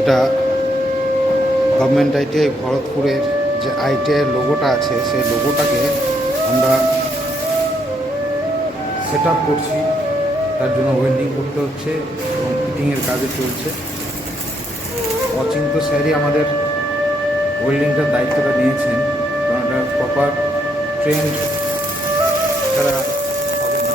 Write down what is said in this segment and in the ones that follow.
এটা government ITI ভরতপুরের যে আইটিআইয়ের লোগোটা আছে সেই লোগোটাকে আমরা সেট আপ করছি। তার জন্য ওয়েল্ডিং করতে হচ্ছে এবং ফিটিংয়ের কাজে চলছে। অচিন্ত স্যারই আমাদের ওয়েল্ডিংটার দায়িত্বটা নিয়েছেন, কারণ এটা প্রপার ট্রেন্ড ছাড়া হবে না।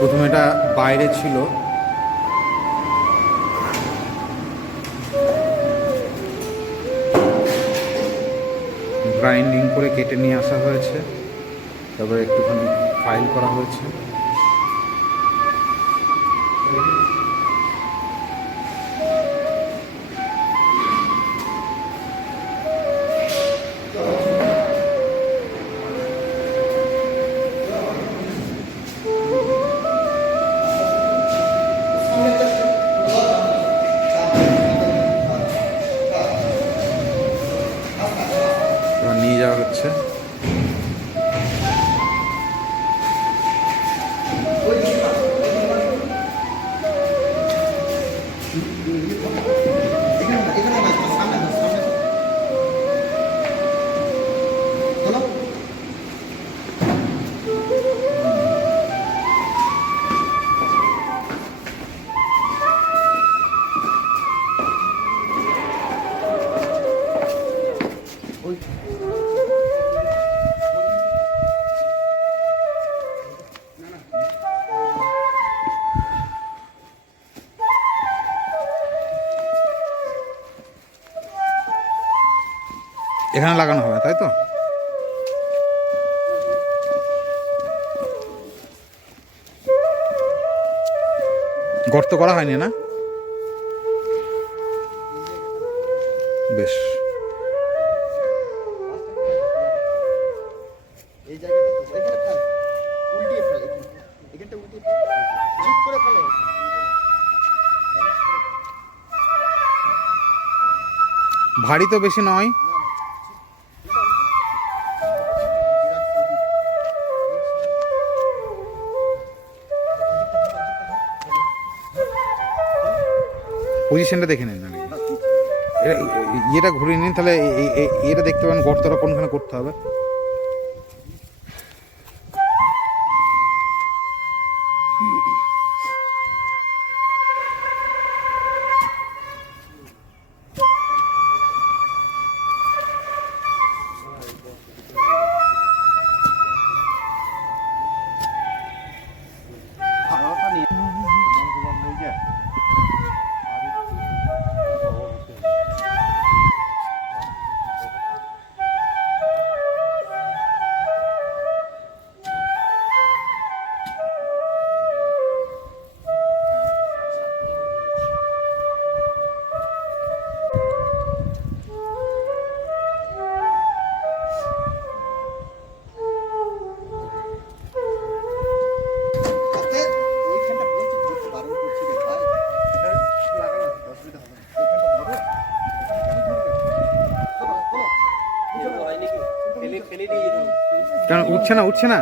প্রথমে এটা বাইরে ছিল, গ্রাইন্ডিং করে কেটে নিয়ে আসা হয়েছে, তারপরে একটুখানি ফাইল করা হয়েছে। নিয়ে যাওয়া হচ্ছে। এখানে লাগানো হবে, তাই তো? গর্ত করা হয়নি না? বেশ। ভারী তো বেশি নয়। পজিশনটা দেখে নিন, ইয়েটা ঘুরিয়ে নিন, তাহলে এটা দেখতে পাবেন গর্তটা কোনখানে করতে হবে। কেন উঠছে না? উঠছে না?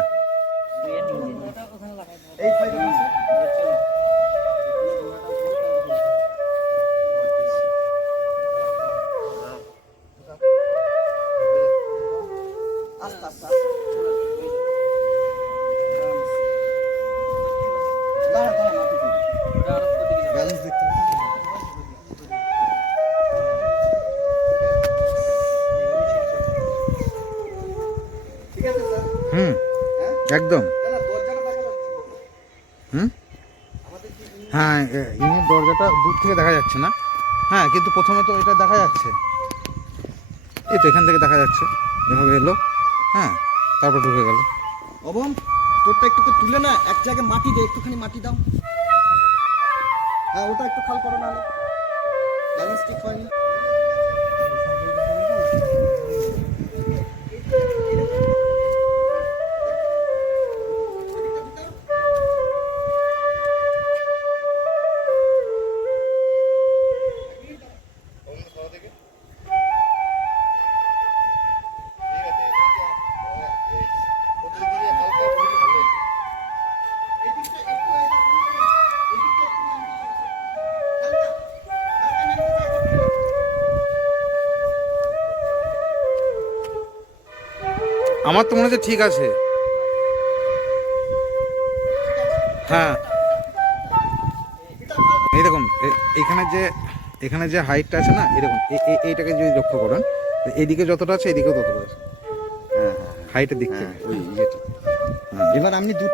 একদম। হ্যাঁ, ইনের দরজাটা দূর থেকে দেখা যাচ্ছে না। হ্যাঁ, কিন্তু প্রথমে তো এটা দেখা যাচ্ছে, এই তো এখান থেকে দেখা যাচ্ছে, এভাবে এলো, হ্যাঁ, তারপর ঢুকে গেল। অবম, তোরটা একটু তুলে না, এক জায়গায় মাটি দে, একটুখানি মাটি দাও। হ্যাঁ, ওটা একটু খাল করো, না ব্যালেন্স ঠিক হয়নি। আমার তো মনে হচ্ছে ঠিক আছে। হ্যাঁ এই দেখুন এখানে যে হাইটটা আছে না, এই দেখুন এইটাকে যদি লক্ষ্য করেন, এইদিকে যতটা আছে এদিকেও ততটা আছে হ্যাঁ হাইটের দিক হ্যাঁ, থেকে। ওই ইয়েটা। হ্যাঁ। এবার আপনি দু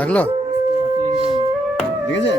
লাগলো। ঠিক আছে